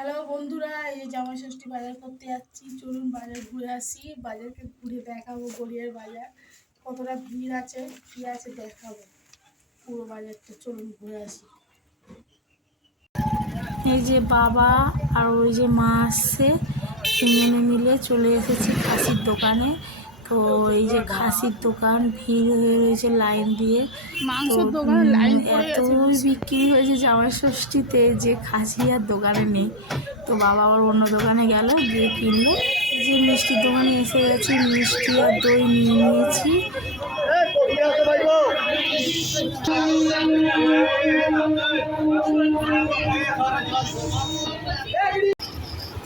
Hello বন্ধুরা, এই জামাই ষষ্ঠী বাজার করতে যাচ্ছি। চলুন বাজার ঘুরে আসি। বাজারকে ঘুরে দেখাবো গড়িয়ার বাজার কতটা ভিড় আছে, কী আছে দেখাবো পুরো বাজারটা। চলুন ঘুরে আসি। এই যে বাবা আর ওই যে মা আসছে, তিনজনে মিলে চলে এসেছি খাসির দোকানে। তো এই যে খাসির দোকান ভিড় হয়ে রয়েছে লাইন দিয়ে, মাংসের দোকানে লাইন এতই বিক্রি হয়েছে জামাই ষষ্ঠীতে যে খাসি আর দোকানে নেই। তো বাবা আবার অন্য দোকানে গেল, গিয়ে কিনলো। যে মিষ্টির দোকানে এসে গেছি, মিষ্টি আর দই নিয়ে নিয়েছি।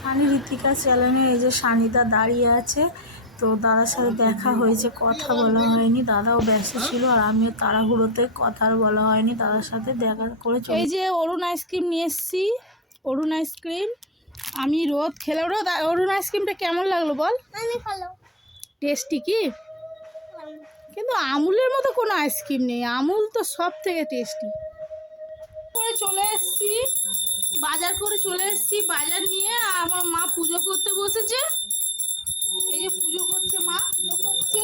আমি ঋতিকা চ্যানেলে এই যে সানিদা দাঁড়িয়ে আছে। তো দাদার সাথে দেখা হয়েছে, কথা বলা হয়নি, দাদাও ব্যস্ত ছিল আর আমিও তাড়াহুড়োতে কথা আর বলা হয়নি দাদার সাথে দেখা করে। এই যে অরুণ আইসক্রিম নিয়ে এসেছি, অরুণ আইসক্রিম। আমি রোদ খেলাম। রোদ, অরুণ আইসক্রিমটা কেমন লাগলো বল? টেস্টি কি? কিন্তু আমুলের মতো কোনো আইসক্রিম নেই, আমুল তো সব থেকে টেস্টি। করে চলে এসেছি, বাজার করে চলে এসেছি। বাজার নিয়ে আমার মা পুজো করতে বসেছে। এই যে পুজো করছে, মা পুজো করছে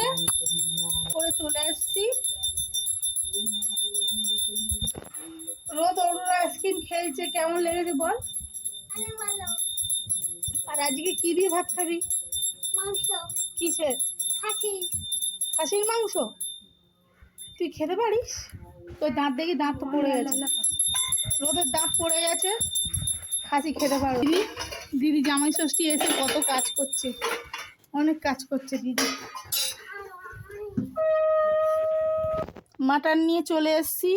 করে চলে এসেছি। রোদ অরুণ আইসক্রিম খেয়েছে, কেমন লেগেছে বল? আর আজকে কি দিয়ে ভাত খাবি? মাংস। কিসের? খাসির মাংস। তুই খেতে পারিস? তোর দাঁত দেখি, দাঁত তো পড়ে গেছে, রোদের দাঁত পড়ে গেছে। খাসি খেতে পারো? দিদি জামাই ষষ্ঠী এসে কত কাজ করছে, অনেক কাজ করছে দিদি। মাটন নিয়ে চলে এসেছি।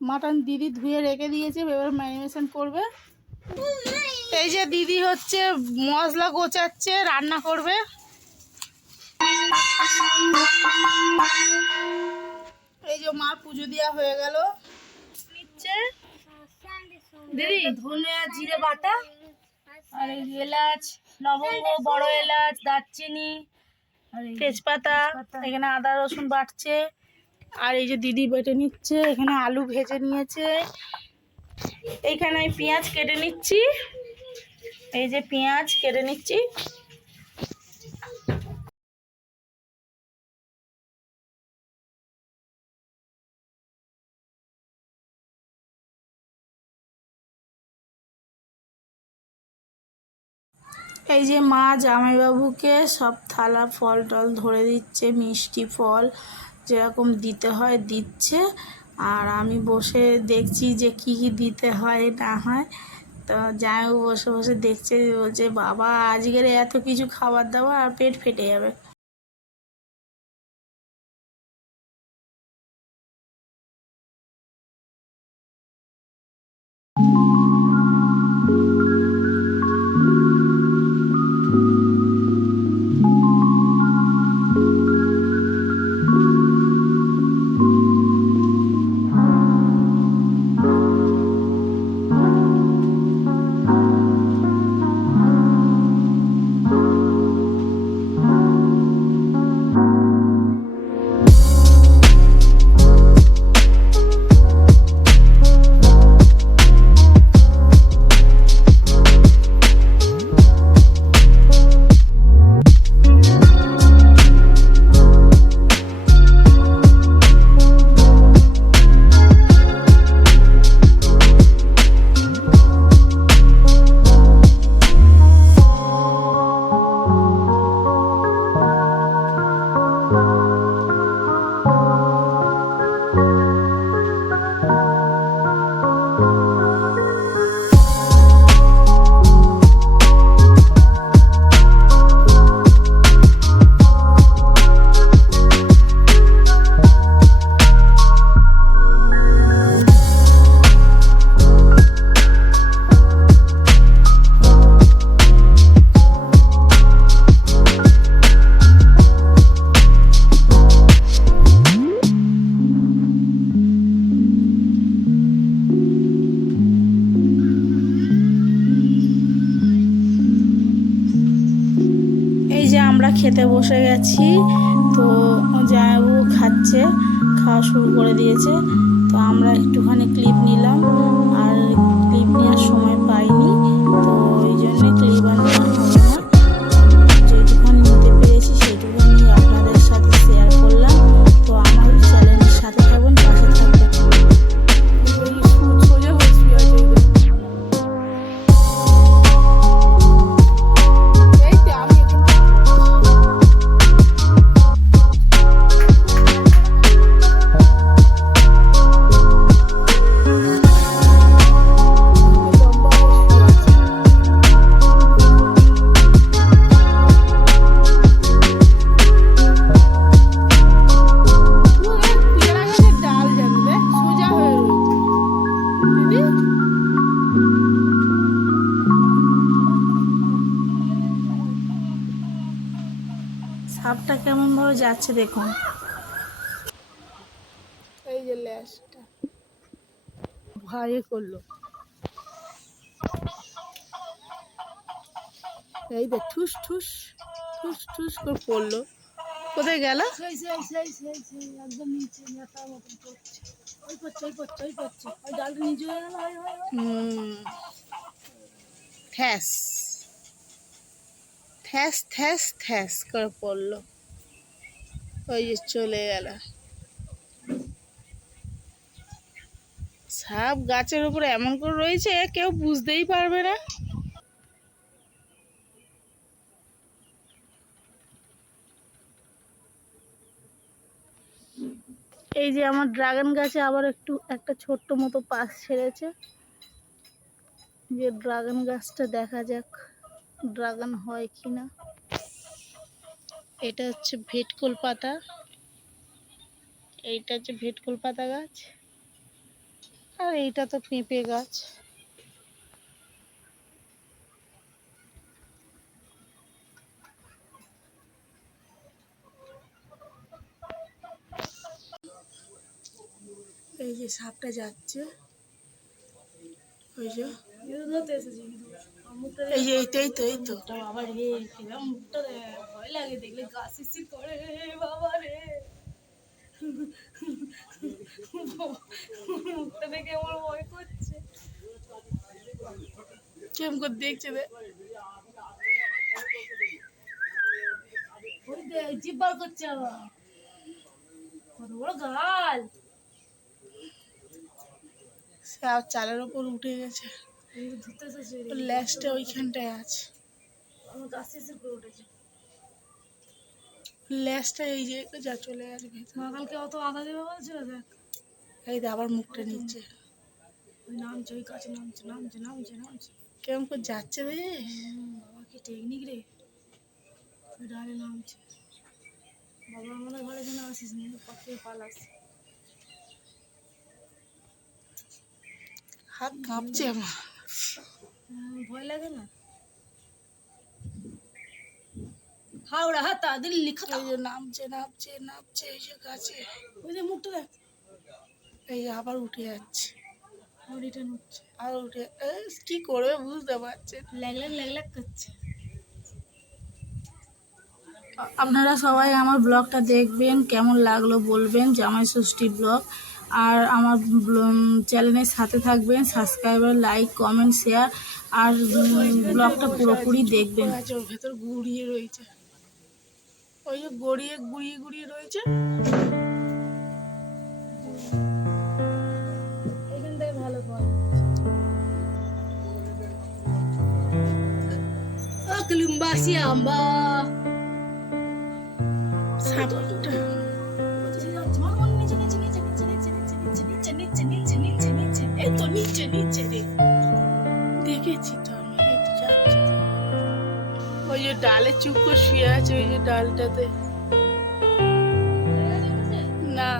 মাটন দিদি ধুয়ে রেখে দিয়েছে, এবার ম্যারিনেশন করবে। এই যে দিদি হচ্ছে মশলা গোছাচ্ছে, রান্না করবে। এই যে মা পুজো দেওয়া হয়ে গেল, নিচ্ছে দিদি ধনে আর জিরে বাটা, আর এই এলাচ, লবঙ্গ, বড় এলাচ, দারচিনি, তেজপাতা, এখানে আদা রসুন বাটছে। আর এই যে দিদি বেটে নিচ্ছে, এখানে আলু ভেজে নিয়েছে। এইখানে আমি পেঁয়াজ কেটে নিচ্ছি, এই যে পেঁয়াজ কেটে নিচ্ছি। এই যে মা জামাইবাবুকে সব থালা ফল টল ধরে দিচ্ছে, মিষ্টি ফল যেরকম দিতে হয় দিচ্ছে। আর আমি বসে দেখছি যে কি কি দিতে হয় না হয়। তো জামাইবাবু বসে বসে দেখছে, বলছে বাবা আজকের এত কিছু খাবার দাবার, আর পেট ফেটে যাবে। আমরা খেতে বসে গেছি। তো জামাইবাবু খাচ্ছে, খাওয়া শুরু করে দিয়েছে। তো আমরা একটুখানি ক্লিপ নিলাম, আর ক্লিপ নেওয়ার সময় কেমন ভাবে যাচ্ছে দেখুন। এই যে ল্যাসটা ভাইয়ে করলো, এই যে ঠুস ঠুস ঠুস ঠুস করে পড়লো। কোথায় গেল? একদম নিচে নেতার মতন পড়ছে। ওই পড়ছে ওই পড়ছে ওই পড়ছে, ওই ডালটা নিচে হয়ে গেল। ঠ্যাস ঠ্যাস ঠ্যাস ঠ্যাস করে পড়লো, ওই যে চলে গেল। সাপ গাছের উপরে এমন করে রয়েছে কেউ বুঝতেই পারবে না। এই যে আমার ড্রাগন গাছে আবার একটা ছোট্ট মতো পাশ ছেড়েছে, যে ড্রাগন গাছটা দেখা যাক ড্রাগন হয় কিনা। এটা হচ্ছে ভেটকোল পাতা, এইটা হচ্ছে ভেটকোল পাতা গাছ, আর এইটা তো পেঁপে গাছ। এই যে সাপটা যাচ্ছে, ওই যে এই যে এইটাই তো, এই তো বাবা রে, কিরম মুখটা ভয় লাগে দেখলে, গা শিরশির করে রে বাবা রে। মুখটা দেখে আমার ভয় করছে, কেমন করে দেখছে রে। জিভ বার করছে আবার, কত বড় গাল। সে আর চালের ওপর উঠে গেছে, ল্যাসটা ওইখানটায় আছে, ল্যাসটা এই যে যা চলে গেছে ভেতরে। কালকে অত আদা দেবে বলছিল, দেখ এই যে আবার মুখটা নিচ্ছে, ওই নামছে, ওই কাছে নামছে নামছে নামছে নামছে, কেমন করে যাচ্ছে রে বাবা, কি টেকনিক রে। ওই ডালে নামছে, বাবা আমাদের ঘরে যেন আসিস নি, পথে পালাস। হাত কাঁপছে আমার, ভয় লাগে না। হাওড়া হাতা দিল্লি খাতা, এই যে নামছে নামছে নামছে, এই যে গাছে, ওই যে মুখটা দেখ, এই আবার উঠে যাচ্ছে, আর রিটার্ন হচ্ছে, আর উঠে কি করবে বুঝতে পারছে, ল্যাগল্যাগ ল্যাগল্যাগ করছে। আপনারা সবাই আমার ব্লগটা দেখবেন, কেমন লাগলো বলবেন, জামাই ষষ্ঠী ব্লগ। আর আমার চ্যানেলের সাথে থাকবেন, সাবস্ক্রাইবার, লাইক, কমেন্ট, শেয়ার, আর ব্লগটা পুরোপুরি দেখবেন। ওর ভেতর গুড়িয়ে রয়েছে, ওই যে গড়িয়ে গুড়িয়ে গুড়িয়ে রয়েছে, এখানটায় ভালো ফল। কিলুম্বাসি আম্বা সাপটা দেখেছি তো আমি, যাচ্ছি তো, ওই যে ডালে চুপ করে শুয়ে আছে, ওই যে ডালটাতে। না,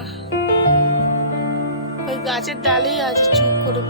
ওই গাছের ডালেই আছে চুপ করে।